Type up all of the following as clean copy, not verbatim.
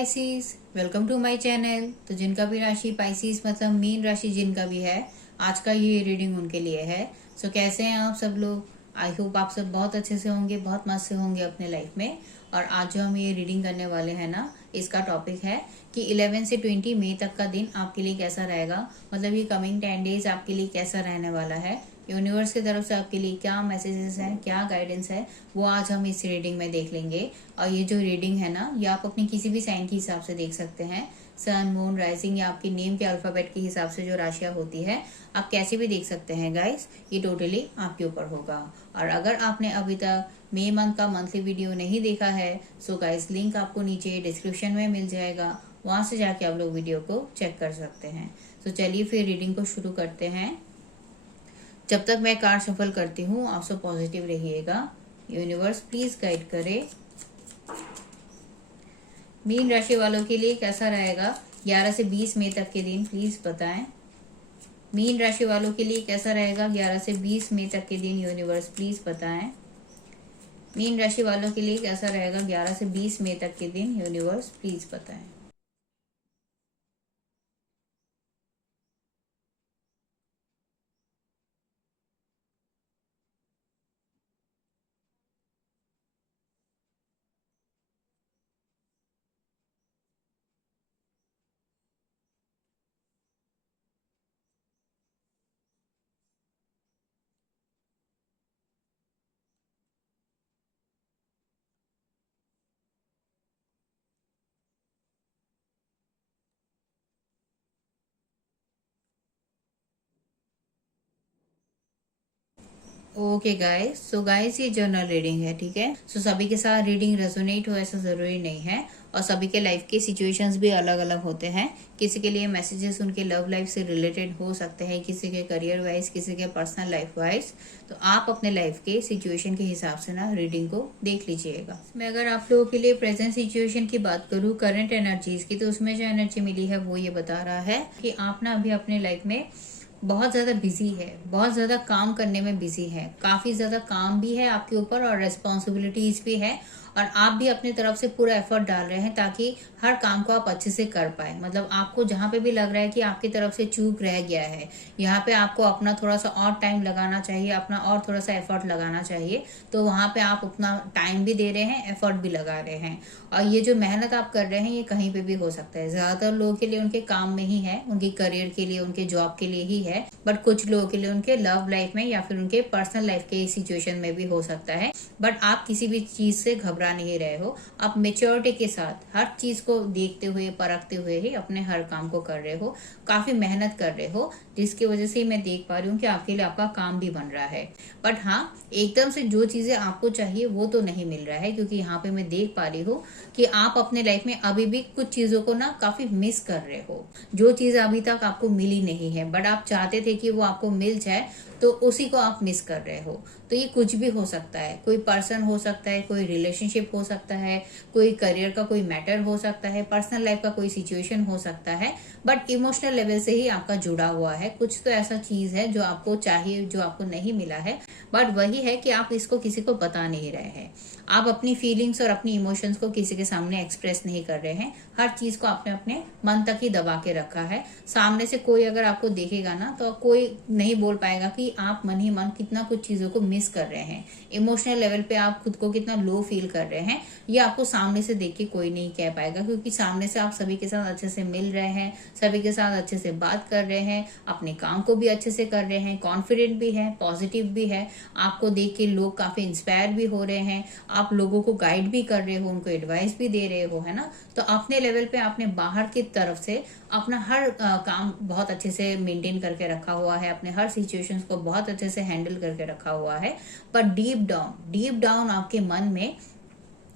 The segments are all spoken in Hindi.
Pisces, welcome to my channel. तो जिनका भी राशि पाइसिस मतलब मीन राशि जिनका भी है, आज का ये रीडिंग उनके लिए है। सो कैसे हैं आप सब लोग? आई होप आप सब बहुत अच्छे से होंगे, बहुत मस्त से होंगे अपने लाइफ में। और आज जो हम ये रीडिंग करने वाले हैं ना, इसका टॉपिक है कि 11 से 20 मई तक का दिन आपके लिए कैसा रहेगा। मतलब ये कमिंग 10 डेज आपके लिए कैसा रहने वाला है, यूनिवर्स की तरफ से आपके लिए क्या मैसेजेस हैं, क्या गाइडेंस है, वो आज हम इस रीडिंग में देख लेंगे। और ये जो रीडिंग है ना, ये आप अपनी किसी भी साइन के हिसाब से देख सकते हैं। सन, मून, राइजिंग या आपके नेम के अल्फाबेट के हिसाब से जो राशियां होती है, आप कैसे भी देख सकते हैं गाइस। ये टोटली आपके ऊपर होगा। और अगर आपने अभी तक मई मंथ का मंथली वीडियो नहीं देखा है, सो गाइस लिंक आपको नीचे डिस्क्रिप्शन में मिल जाएगा, वहां से जाके आप लोग वीडियो को चेक कर सकते हैं। तो चलिए फिर रीडिंग को शुरू करते हैं। जब तक मैं कार्ड सफल करती हूँ, आप सब पॉजिटिव रहिएगा। यूनिवर्स प्लीज गाइड करे। मीन राशि वालों के लिए कैसा रहेगा 11 से 20 मई तक के दिन, प्लीज बताएं। मीन राशि वालों के लिए कैसा रहेगा 11 से 20 मई तक के दिन, यूनिवर्स प्लीज बताएं। मीन राशि वालों के लिए कैसा रहेगा 11 से 20 मई तक के दिन, यूनिवर्स प्लीज बताएं। ओके गाइस, सो गाइस ये जर्नल रीडिंग है, ठीक है। सो सभी के साथ रीडिंग रेजोनेट हो ऐसा जरूरी नहीं है, और सभी के लाइफ के सिचुएशंस भी अलग अलग होते हैं। किसी के लिए मैसेजेस उनके लव लाइफ से रिलेटेड हो सकते हैं, किसी के करियर वाइज, किसी के पर्सनल लाइफ वाइज। तो आप अपने लाइफ के सिचुएशन के हिसाब से ना रीडिंग को देख लीजिएगा। मैं अगर आप लोगों के लिए प्रेजेंट सिचुएशन की बात करूँ, करंट एनर्जीज की, तो उसमें जो एनर्जी मिली है वो ये बता रहा है कि आप ना अभी अपने लाइफ में बहुत ज्यादा बिजी है, बहुत ज्यादा काम करने में बिजी है। काफी ज्यादा काम भी है आपके ऊपर और रेस्पॉन्सिबिलिटीज भी है, और आप भी अपनी तरफ से पूरा एफर्ट डाल रहे हैं ताकि हर काम को आप अच्छे से कर पाए। मतलब आपको जहाँ पे भी लग रहा है कि आपकी तरफ से चूक रह गया है, यहाँ पे आपको अपना थोड़ा सा और टाइम लगाना चाहिए, अपना और थोड़ा सा एफर्ट लगाना चाहिए। तो वहां पे आप अपना टाइम भी दे रहे हैं, एफर्ट भी लगा रहे हैं। और ये जो मेहनत आप कर रहे हैं, ये कहीं पे भी हो सकता है। ज्यादातर लोगों के लिए उनके काम में ही है, उनके करियर के लिए, उनके जॉब के लिए ही है। बट कुछ लोगों के लिए उनके लव लाइफ में या फिर उनके पर्सनल लाइफ के सिचुएशन में भी हो सकता है। बट आप किसी भी चीज से घबरा नहीं रहे हो, आप मेच्योरिटी के साथ हर चीज को देखते हुए, परखते हुए ही अपने हर काम को कर रहे हो। काफी मेहनत कर रहे हो, जिसकी वजह से मैं देख पा रही हूँ कि आपके लिए आपका काम भी बन रहा है। बट हाँ, एकदम से जो चीजें आपको चाहिए वो तो नहीं मिल रहा है, क्योंकि यहाँ पे मैं देख पा रही हूँ कि आप अपने लाइफ में अभी भी कुछ चीजों को ना काफी मिस कर रहे हो। जो चीज अभी तक आपको मिली नहीं है, बट आप चाहते थे कि वो आपको मिल जाए, तो उसी को आप मिस कर रहे हो। तो ये कुछ भी हो सकता है, कोई पर्सन हो सकता है, कोई रिलेशनशिप हो सकता है, कोई करियर का कोई मैटर हो सकता है, पर्सनल लाइफ का कोई सिचुएशन हो सकता है। बट इमोशनल लेवल से ही आपका जुड़ा हुआ है। कुछ तो ऐसा चीज है जो आपको चाहिए, जो आपको नहीं मिला है। बट वही है कि आप इसको किसी को बता नहीं रहे हैं। आप अपनी फीलिंग्स और अपनी इमोशंस को किसी के सामने एक्सप्रेस नहीं कर रहे हैं। हर चीज को आपने अपने मन तक ही दबा के रखा है। सामने से कोई अगर आपको देखेगा ना, तो कोई नहीं बोल पाएगा कि आप मन ही मन कितना कुछ चीजों को मिस कर रहे हैं। इमोशनल लेवल पे आप खुद को कितना लो फील कर रहे हैं, ये आपको सामने से देख के कोई नहीं कह पाएगा, क्योंकि सामने से आप सभी के साथ अच्छे से मिल रहे हैं, सभी के साथ अच्छे से बात कर रहे हैं, अपने काम को भी अच्छे से कर रहे हैं, कॉन्फिडेंट भी है, पॉजिटिव भी है। आपको देख के लोग काफी इंस्पायर भी हो रहे हैं, आप लोगों को गाइड भी कर रहे हो, उनको एडवाइस भी दे रहे हो, है ना। तो अपने लेवल पे आपने बाहर की तरफ से अपना हर काम बहुत अच्छे से मेंटेन करके रखा हुआ है, अपने हर सिचुएशंस को बहुत अच्छे से हैंडल करके रखा हुआ है। पर डीप डाउन आपके मन में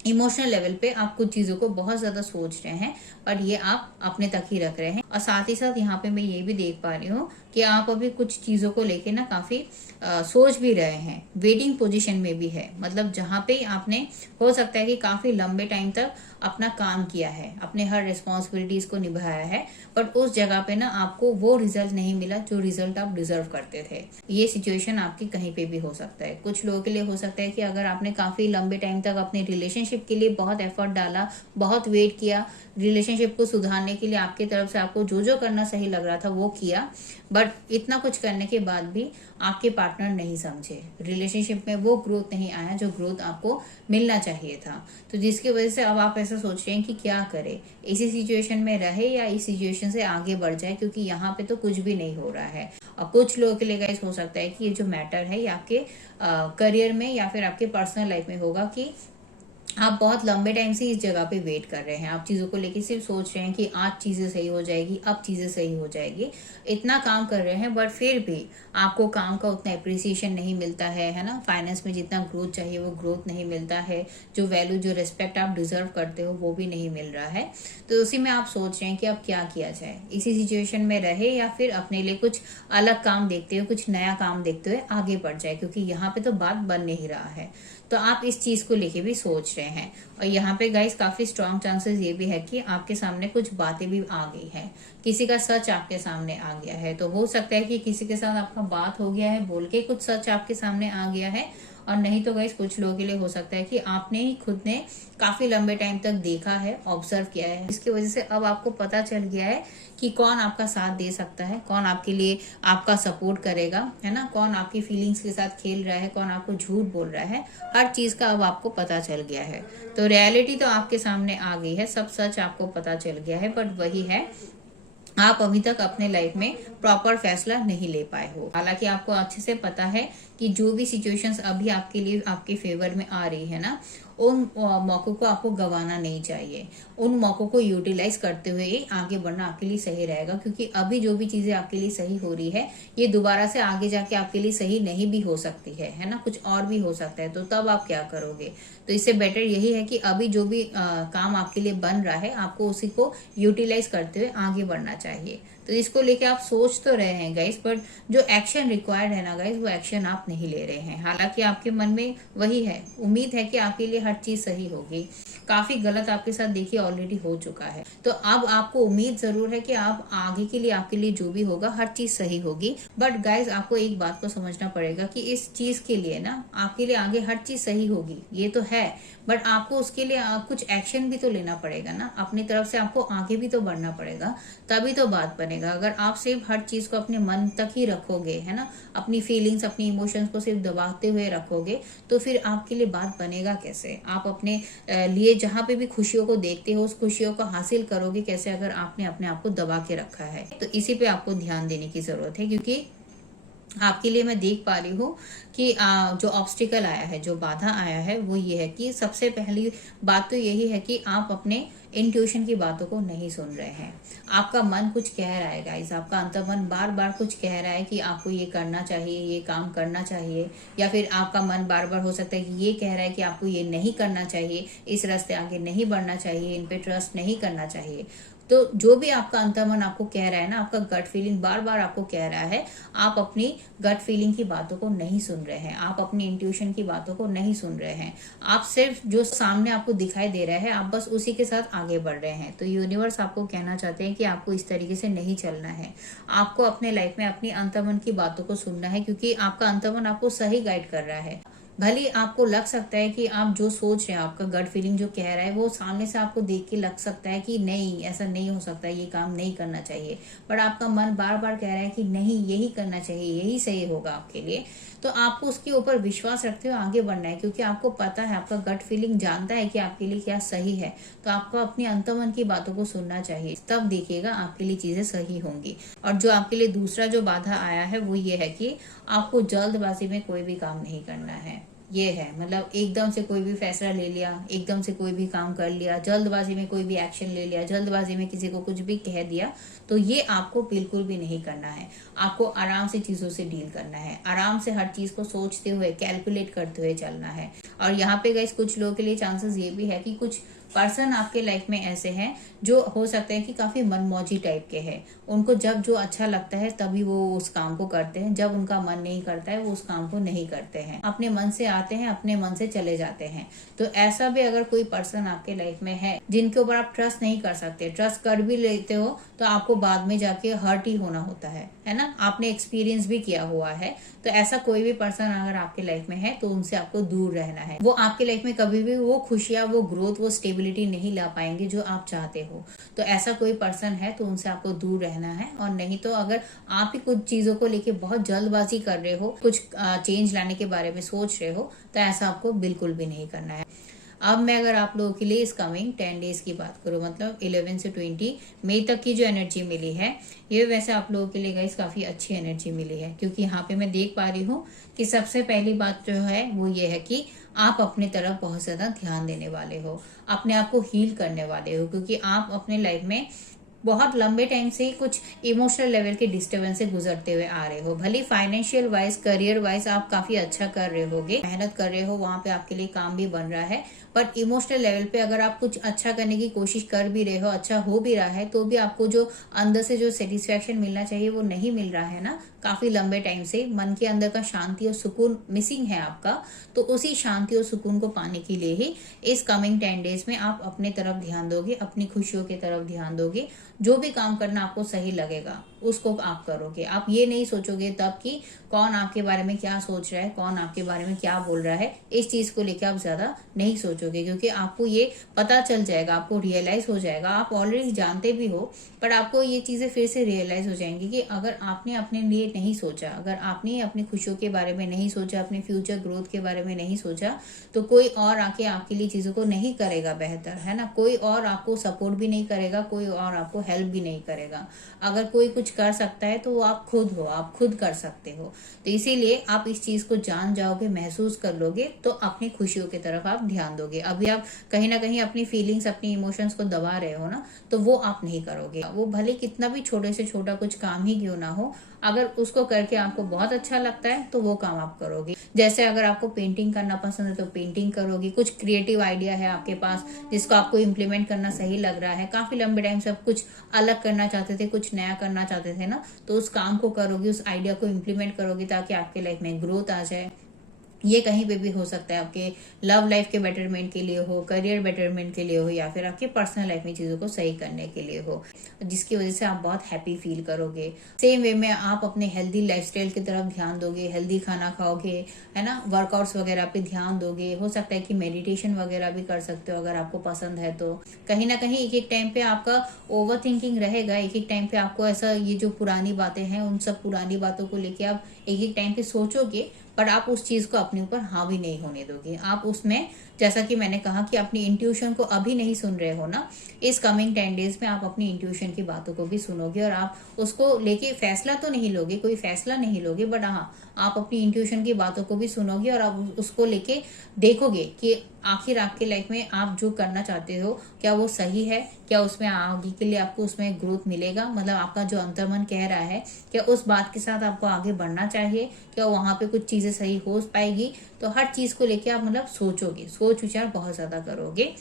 इमोशनल लेवल पे आप कुछ चीजों को बहुत ज्यादा सोच रहे हैं, पर ये आप अपने तक ही रख रहे हैं। और साथ ही साथ यहाँ पे मैं ये भी देख पा रही हूँ कि आप अभी कुछ चीजों को लेके ना काफी सोच भी रहे हैं, वेटिंग पोजीशन में भी है। मतलब जहाँ पे आपने हो सकता है कि काफी लंबे टाइम तक अपना काम किया है, अपने हर रिस्पॉन्सिबिलिटीज को निभाया है, बट उस जगह पे ना आपको वो रिजल्ट नहीं मिला जो रिजल्ट आप डिजर्व करते थे। ये सिचुएशन आपकी कहीं पे भी हो सकता है। कुछ लोगों के लिए हो सकता है कि अगर आपने काफी लंबे टाइम तक अपने रिलेशनशिप रिलेशनशिप के लिए बहुत एफर्ट डाला, बहुत वेट किया, रिलेशनशिप को सुधारने के लिए आपकी तरफ से आपको जो जो करना सही लग रहा था वो किया, बट इतना कुछ करने के बाद भी आपके पार्टनर नहीं समझे, रिलेशनशिप में वो ग्रोथ नहीं आया जो ग्रोथ आपको मिलना चाहिए था। तो जिसकी वजह से अब आप ऐसा सोच रहे हैं कि क्या करें, इसी सिचुएशन में रहे या इस सिचुएशन से आगे बढ़ जाए, क्योंकि यहाँ पे तो कुछ भी नहीं हो रहा है। और कुछ लोगों के लिए गाइस हो सकता है कि ये जो मैटर है ये आपके करियर में या फिर आपके पर्सनल लाइफ में होगा कि आप बहुत लंबे टाइम से इस जगह पे वेट कर रहे हैं, आप चीजों को लेके सिर्फ सोच रहे हैं कि आज चीजें सही हो जाएगी, अब चीजें सही हो जाएगी, इतना काम कर रहे हैं, बट फिर भी आपको काम का उतना अप्रिसिएशन नहीं मिलता है ना। फाइनेंस में जितना ग्रोथ चाहिए वो ग्रोथ नहीं मिलता है, जो वैल्यू जो रिस्पेक्ट आप डिजर्व करते हो वो भी नहीं मिल रहा है। तो उसी में आप सोच रहे हैं कि अब क्या किया जाए, इसी सिचुएशन में रहे या फिर अपने लिए कुछ अलग काम देखते हुए, कुछ नया काम देखते हुए आगे बढ़ जाए, क्योंकि यहाँ पे तो बात बन नहीं रहा है। तो आप इस चीज को लेके भी सोच रहे हैं। और यहाँ पे गाइस काफी स्ट्रॉन्ग चांसेस ये भी है कि आपके सामने कुछ बातें भी आ गई है, किसी का सच आपके सामने आ गया है। तो हो सकता है कि किसी के साथ आपका बात हो गया है, बोल के कुछ सच आपके सामने आ गया है, और नहीं तो गाइस कुछ लोगों के लिए हो सकता है कि आपने ही खुद ने काफी लंबे टाइम तक देखा है, ऑब्जर्व किया है, इसकी वजह से अब आपको पता चल गया है कि कौन आपका साथ दे सकता है, कौन आपके लिए आपका सपोर्ट करेगा, है ना, कौन आपकी फीलिंग्स के साथ खेल रहा है, कौन आपको झूठ बोल रहा है, हर चीज का अब आपको पता चल गया है। तो रियलिटी तो आपके सामने आ गई है, सब सच आपको पता चल गया है, बट वही है आप अभी तक अपने लाइफ में प्रॉपर फैसला नहीं ले पाए हो। हालांकि आपको अच्छे से पता है कि जो भी सिचुएशंस अभी आपके लिए आपके फेवर में आ रही है ना, उन मौकों को आपको गंवाना नहीं चाहिए, उन मौकों को यूटिलाइज करते हुए ही आगे बढ़ना आपके लिए सही रहेगा। क्योंकि अभी जो भी चीजें आपके लिए सही हो रही है ये दोबारा से आगे जाके आपके लिए सही नहीं भी हो सकती है ना, कुछ और भी हो सकता है। तो तब आप क्या करोगे? तो इससे बेटर यही है कि अभी जो भी काम आपके लिए बन रहा है आपको उसी को यूटिलाइज करते हुए आगे बढ़ना चाहिए। तो इसको लेके आप सोच तो रहे हैं गाइस, बट जो एक्शन रिक्वायर्ड है ना गाइस, वो एक्शन आप नहीं ले रहे हैं। हालांकि आपके मन में वही है, उम्मीद है कि आपके लिए हर चीज सही होगी। काफी गलत आपके साथ देखिए ऑलरेडी हो चुका है, तो अब आपको उम्मीद जरूर है कि आप आगे के लिए आपके लिए जो भी होगा हर चीज सही होगी। बट गाइस आपको एक बात को समझना पड़ेगा कि इस चीज के लिए ना आपके लिए आगे हर चीज सही होगी ये तो है, बट आपको उसके लिए कुछ एक्शन भी तो लेना पड़ेगा ना, अपनी तरफ से आपको आगे भी तो बढ़ना पड़ेगा, तभी तो बात बनेगा। अगर आप सिर्फ हर चीज को अपने मन तक ही रखोगे, है ना, अपनी फीलिंग्स अपनी इमोशंस को सिर्फ दबाते हुए रखोगे, तो फिर आपके लिए बात बनेगा कैसे? आप अपने लिए जहाँ पे भी खुशियों को देखते हो उस खुशियों को हासिल करोगे कैसे, अगर आपने अपने आप को दबा के रखा है? तो इसी पे आपको ध्यान देने की जरूरत है, क्योंकि आपके लिए मैं देख पा रही हूँ कि जो ऑब्स्टिकल आया है, जो बाधा आया है, वो ये है कि सबसे पहली बात तो यही है कि आप अपने इंट्यूशन की बातों को नहीं सुन रहे हैं। आपका मन कुछ कह रहा है गाइस, आपका अंतर्मन बार बार कुछ कह रहा है कि आपको ये करना चाहिए, ये काम करना चाहिए, या फिर आपका मन बार बार हो सकता है कि ये कह रहा है कि आपको ये नहीं करना चाहिए, इस रास्ते आगे नहीं बढ़ना चाहिए, इन पे ट्रस्ट नहीं करना चाहिए। तो जो भी आपका अंतर्मन आपको कह रहा है ना, आपका गट फीलिंग बार बार आपको कह रहा है, आप अपनी गट फीलिंग की बातों को नहीं सुन रहे हैं, आप अपनी इंट्यूशन की बातों को नहीं सुन रहे हैं। आप सिर्फ जो सामने आपको दिखाई दे रहा है आप बस उसी के साथ आगे बढ़ रहे हैं। तो यूनिवर्स आपको कहना चाहते हैं कि आपको इस तरीके से नहीं चलना है, आपको अपने लाइफ में अपनी अंतर्मन की बातों को सुनना है, क्योंकि आपका अंतर्मन आपको सही गाइड कर रहा है। भले आपको लग सकता है कि आप जो सोच रहे हैं, आपका गट फीलिंग जो कह रहा है, वो सामने से आपको देख के लग सकता है कि नहीं ऐसा नहीं हो सकता, ये काम नहीं करना चाहिए, पर आपका मन बार बार कह रहा है कि नहीं यही करना चाहिए, यही सही होगा आपके लिए। तो आपको उसके ऊपर विश्वास रखते हुए आगे बढ़ना है, क्योंकि आपको पता है, आपका गट फीलिंग जानता है कि आपके लिए क्या सही है। तो आपको अपने अंतर्मन की बातों को सुनना चाहिए, तब देखिएगा आपके लिए चीजें सही होंगी। और जो आपके लिए दूसरा जो बाधा आया है वो ये है कि आपको जल्दबाजी में कोई भी काम नहीं करना है। ये है, मतलब एकदम से कोई भी फैसला ले लिया, एकदम से कोई भी काम कर लिया, जल्दबाजी में कोई भी एक्शन ले लिया, जल्दबाजी में किसी को कुछ भी कह दिया, तो ये आपको बिल्कुल भी नहीं करना है। आपको आराम से चीजों से डील करना है, आराम से हर चीज को सोचते हुए कैलकुलेट करते हुए चलना है। और यहाँ पे गाइस कुछ लोगों के लिए चांसेस ये भी है कि कुछ पर्सन आपके लाइफ में ऐसे हैं जो हो सकता है कि काफी मनमौजी टाइप के हैं। उनको जब जो अच्छा लगता है तभी वो उस काम को करते हैं, जब उनका मन नहीं करता है वो उस काम को नहीं करते हैं। अपने मन से आते हैं, अपने मन से चले जाते हैं। तो ऐसा भी अगर कोई पर्सन आपके लाइफ में है जिनके ऊपर आप ट्रस्ट नहीं कर सकते, ट्रस्ट कर भी लेते हो तो आपको बाद में जाके हर्ट ही होना होता है ना, आपने एक्सपीरियंस भी किया हुआ है। तो ऐसा कोई भी पर्सन अगर आपके लाइफ में है तो उनसे आपको दूर रहना है। वो आपके लाइफ में कभी भी वो खुशियां, वो ग्रोथ, वो स्टेबिलिटी नहीं ला पाएंगे जो आप चाहते हो। तो ऐसा कोई पर्सन है तो उनसे आपको दूर रहना है। और नहीं तो अगर आप ही कुछ चीजों को लेके बहुत जल्दबाजी कर रहे हो, कुछ चेंज लाने के बारे में सोच रहे हो, तो ऐसा आपको बिल्कुल भी नहीं करना है। अब मैं अगर आप लोगों के लिए इस कमिंग 10 डेज की बात करूं, मतलब 11 से 20 मई तक की जो एनर्जी मिली है, ये वैसे आप लोगों के लिए गाइस काफी अच्छी एनर्जी मिली है। क्योंकि यहाँ पे मैं देख पा रही हूँ कि सबसे पहली बात जो है वो ये है कि आप अपनी तरफ बहुत ज्यादा ध्यान देने वाले हो, अपने आप को हील करने वाले हो। क्योंकि आप अपने लाइफ में बहुत लंबे टाइम से ही कुछ इमोशनल लेवल के डिस्टर्बेंस से गुजरते हुए आ रहे हो। भले फाइनेंशियल वाइज, करियर वाइज आप काफी अच्छा कर रहे होगे, मेहनत कर रहे हो, वहां पे आपके लिए काम भी बन रहा है। पर इमोशनल लेवल पे अगर आप कुछ अच्छा करने की कोशिश कर भी रहे हो, अच्छा हो भी रहा है, तो भी आपको जो अंदर से जो सेटिस्फेक्शन मिलना चाहिए वो नहीं मिल रहा है ना। काफी लंबे टाइम से मन के अंदर का शांति और सुकून मिसिंग है आपका। तो उसी शांति और सुकून को पाने के लिए ही इस कमिंग 10 डेज में आप अपने तरफ ध्यान दोगे, अपनी खुशियों की तरफ ध्यान दोगे। जो भी काम करना आपको सही लगेगा उसको आप करोगे। आप ये नहीं सोचोगे तब कि कौन आपके बारे में क्या सोच रहा है, कौन आपके बारे में क्या बोल रहा है। इस चीज को लेकर आप ज्यादा नहीं सोचोगे, क्योंकि आपको ये पता चल जाएगा, आपको रियलाइज हो जाएगा। आप ऑलरेडी जानते भी हो, पर आपको ये चीजें फिर से रियलाइज हो जाएंगी कि अगर आपने अपने लिए नहीं सोचा, अगर आपने अपनी खुशियों के बारे में नहीं सोचा, अपने फ्यूचर ग्रोथ के बारे में नहीं सोचा, तो कोई और आके आपके लिए चीजों को नहीं करेगा बेहतर, है ना। कोई और आपको सपोर्ट भी नहीं करेगा, कोई और आपको हेल्प भी नहीं करेगा। अगर कोई कुछ कर सकता है तो वो आप खुद हो, आप खुद कर सकते हो। तो इसीलिए आप इस चीज को जान जाओगे, महसूस कर लोगे, तो अपनी खुशियों की तरफ आप ध्यान दोगे। अभी आप कहीं ना कहीं अपनी फीलिंग्स, अपनी इमोशंस को दबा रहे हो ना, तो वो आप नहीं करोगे। वो भले कितना भी छोटे से छोटा कुछ काम ही क्यों ना हो, अगर उसको करके आपको बहुत अच्छा लगता है तो वो काम आप करोगे। जैसे अगर आपको पेंटिंग करना पसंद है तो पेंटिंग करोगी। कुछ क्रिएटिव आइडिया है आपके पास जिसको आपको इम्प्लीमेंट करना सही लग रहा है, काफी लंबे टाइम से आप कुछ अलग करना चाहते थे, कुछ नया करना चाहते थे ना, तो उस काम को करोगी, उस आइडिया को इम्प्लीमेंट करोगी ताकि आपके लाइफ में ग्रोथ आ जाए। ये कहीं पे भी हो सकता है, आपके लव लाइफ के बेटरमेंट के लिए हो, करियर बेटरमेंट के लिए हो, या फिर आपके पर्सनल लाइफ में चीजों को सही करने के लिए हो, जिसकी वजह से आप बहुत हैप्पी फील करोगे। सेम वे में आप अपने हेल्दी लाइफस्टाइल की तरफ ध्यान दोगे, हेल्दी खाना खाओगे, है ना, वर्कआउट्स वगैरह पे ध्यान दोगे। हो सकता है कि मेडिटेशन वगैरह भी कर सकते हो अगर आपको पसंद है तो। कहीं ना कहीं एक एक टाइम पे आपका ओवर थिंकिंग रहेगा, एक एक टाइम पे आपको ऐसा, ये जो पुरानी बातें हैं उन सब पुरानी बातों को लेके आप एक एक टाइम पे सोचोगे, पर आप उस चीज को अपने ऊपर हावी नहीं होने दोगे। आप उसमें, जैसा कि मैंने कहा कि अपनी इंट्यूशन को अभी नहीं सुन रहे हो ना, इस कमिंग 10 डेज में आप अपनी इंट्यूशन की बातों को भी सुनोगे और आप उसको लेके फैसला तो नहीं लोगे, कोई फैसला नहीं लोगे, बट हाँ, आप अपनी इंट्यूशन की बातों को भी सुनोगे और आप उसको लेके देखोगे कि आखिर आपके लाइफ में आप जो करना चाहते हो क्या वो सही है, क्या उसमें आगे के लिए आपको उसमें ग्रोथ मिलेगा, मतलब आपका जो अंतर्मन कह रहा है क्या उस बात के साथ आपको आगे बढ़ना चाहिए, क्या वहां पे कुछ चीजें सही हो पाएगी। तो हर चीज को लेके आप मतलब सोचोगे, सोच विचार बहुत ज्यादा करोगे,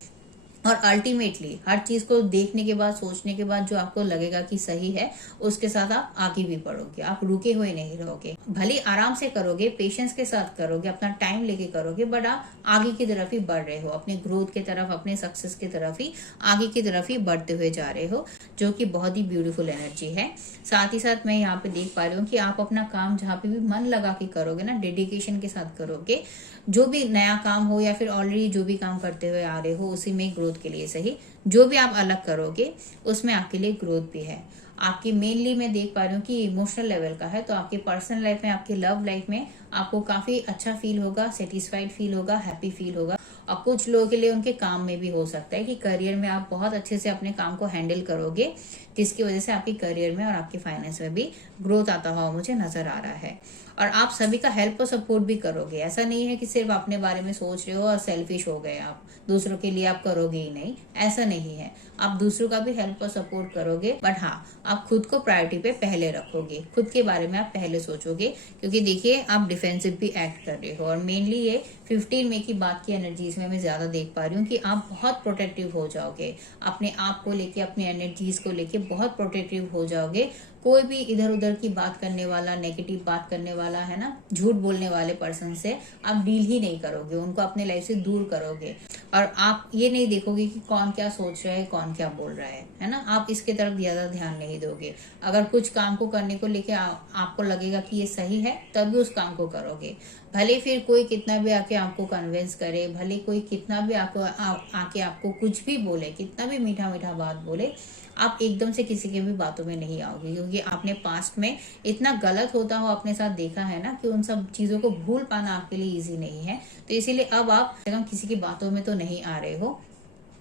और अल्टीमेटली हर चीज को देखने के बाद, सोचने के बाद जो आपको लगेगा कि सही है, उसके साथ आप आगे भी बढ़ोगे। आप रुके हुए नहीं रहोगे, भले आराम से करोगे, पेशेंस के साथ करोगे, अपना टाइम लेके करोगे, बट आप आगे की तरफ ही बढ़ रहे हो, अपने ग्रोथ की तरफ, अपने सक्सेस की तरफ ही, आगे की तरफ ही बढ़ते हुए जा रहे हो, जो कि बहुत ही ब्यूटीफुल एनर्जी है। साथ ही साथ मैं यहाँ पे देख पा रही हूँ कि आप अपना काम जहाँ पे भी मन लगा के करोगे ना, डेडिकेशन के साथ करोगे, जो भी नया काम हो या फिर ऑलरेडी जो भी काम करते हुए आ रहे हो उसी में ग्रोथ के लिए सही, जो भी आप अलग करोगे उसमें आपके लिए ग्रोथ भी है। आपकी मेनली मैं देख पा रही हूँ कि इमोशनल लेवल का है, तो आपके पर्सनल लाइफ में, आपके लव लाइफ में आपको काफी अच्छा फील होगा, सेटिस्फाइड फील होगा, हैप्पी फील होगा। और कुछ लोगों के लिए उनके काम में भी हो सकता है कि करियर में आप बहुत अच्छे से अपने काम को हैंडल करोगे, जिसकी वजह से आपके करियर में और आपके फाइनेंस में भी ग्रोथ आता हुआ मुझे नजर आ रहा है। और आप सभी का हेल्प और सपोर्ट भी करोगे। ऐसा नहीं है कि सिर्फ अपने बारे में सोच रहे हो और सेल्फिश हो गए आप, दूसरों के लिए आप करोगे ही नहीं, ऐसा नहीं है। आप दूसरों का भी हेल्प और सपोर्ट करोगे, बट हाँ, आप खुद को प्रायोरिटी पे पहले रखोगे, खुद के बारे में आप पहले सोचोगे। क्योंकि देखिए, आप डिफेंसिव भी एक्ट कर रहे हो, और मेनली ये 15 मई की बात की एनर्जीज में मैं ज्यादा देख पा रही हूँ कि आप बहुत प्रोटेक्टिव हो जाओगे, अपने आप को लेके, अपनी एनर्जीज को लेके बहुत प्रोटेक्टिव हो जाओगे। कोई भी इधर उधर की बात करने वाला, नेगेटिव बात करने वाला, है ना, झूठ बोलने वाले पर्सन से आप डील ही नहीं करोगे, उनको अपने लाइफ से दूर करोगे। और आप ये नहीं देखोगे कि कौन क्या सोच रहा है, कौन क्या बोल रहा है ना, आप इसके तरफ ज्यादा ध्यान नहीं दोगे। अगर कुछ काम को करने को लेके आपको लगेगा कि ये सही है, तभी उस काम को करोगे। भले फिर कोई कितना भी आके आपको कन्विंस करे, भले कोई कितना भी आके आपको कुछ भी बोले, कितना भी मीठा मीठा बात बोले, आप एकदम से किसी के भी बातों में नहीं आओगे। क्योंकि आपने पास्ट में इतना गलत होता हो अपने साथ देखा है ना, कि उन सब चीजों को भूल पाना आपके लिए इजी नहीं है। तो इसीलिए अब आप किसी की बातों में तो नहीं आ रहे हो।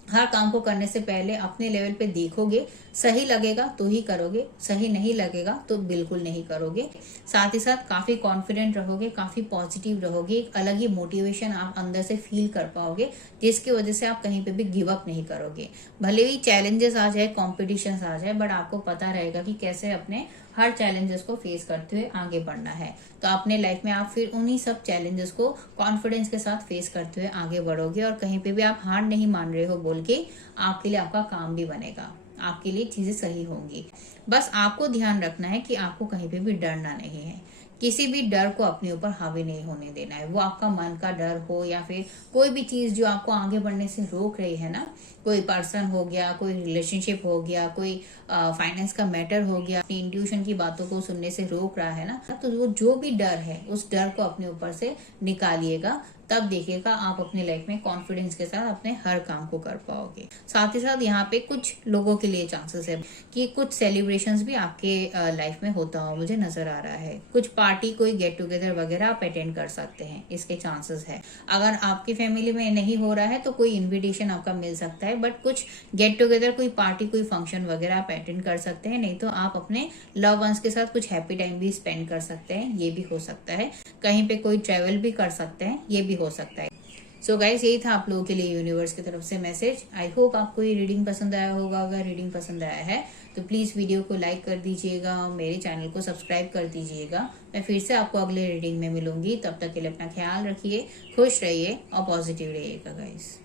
हर काम को करने से पहले अपने लेवल पे देखोगे, सही लगेगा तो ही करोगे, सही नहीं लगेगा तो बिल्कुल नहीं करोगे। साथ ही साथ काफी कॉन्फिडेंट रहोगे, काफी पॉजिटिव रहोगे, एक अलग ही मोटिवेशन आप अंदर से फील कर पाओगे, जिसकी वजह से आप कहीं पे भी गिव अप नहीं करोगे। भले ही चैलेंजेस आ जाए, कॉम्पिटिशन आ जाए, बट आपको पता रहेगा कि कैसे अपने हर चैलेंजेस को फेस करते हुए आगे बढ़ना है। तो अपने लाइफ में आप फिर उन्हीं सब चैलेंजेस को कॉन्फिडेंस के साथ फेस करते हुए आगे बढ़ोगे, और कहीं पे भी आप हार नहीं मान रहे हो बोल के आपके लिए आपका काम भी बनेगा, आपके लिए चीजें सही होंगी। बस आपको ध्यान रखना है कि आपको कहीं पे भी डरना नहीं है, किसी भी डर को अपने ऊपर हावी नहीं होने देना है। वो आपका मन का डर हो या फिर कोई भी चीज जो आपको आगे बढ़ने से रोक रही है ना, कोई पर्सन हो गया, कोई रिलेशनशिप हो गया, कोई फाइनेंस का मैटर हो गया, अपनी इंट्यूशन की बातों को सुनने से रोक रहा है ना, तो वो जो भी डर है, उस डर को अपने ऊपर से निकालिएगा। तब देखिएगा आप अपनी लाइफ में कॉन्फिडेंस के साथ अपने हर काम को कर पाओगे। साथ ही साथ यहाँ पे कुछ लोगों के लिए चांसेस है कि कुछ सेलिब्रेशंस भी आपके लाइफ में होता हो, मुझे नजर आ रहा है। कुछ पार्टी, कोई गेट टुगेदर वगैरह आप अटेंड कर सकते हैं, इसके चांसेस है। अगर आपकी फैमिली में नहीं हो रहा है तो कोई इन्विटेशन आपका मिल सकता है, बट कुछ गेट टुगेदर, कोई पार्टी, कोई फंक्शन वगैरह आप अटेंड कर सकते हैं। नहीं तो आप अपने लव वंस के साथ कुछ हैप्पी टाइम भी स्पेंड कर सकते हैं, ये भी हो सकता है। कहीं पे कोई ट्रेवल भी कर सकते हैं, ये भी हो सकता है। सो गाइस, यही था आप लोगों के लिए यूनिवर्स की तरफ से मैसेज। आई होप आपको ये रीडिंग पसंद आया होगा। अगर रीडिंग पसंद आया है तो प्लीज वीडियो को लाइक कर दीजिएगा, मेरे चैनल को सब्सक्राइब कर दीजिएगा। मैं फिर से आपको अगले रीडिंग में मिलूंगी, तब तक के लिए अपना ख्याल रखिए, खुश रहिए और पॉजिटिव रहिएगा गाइस।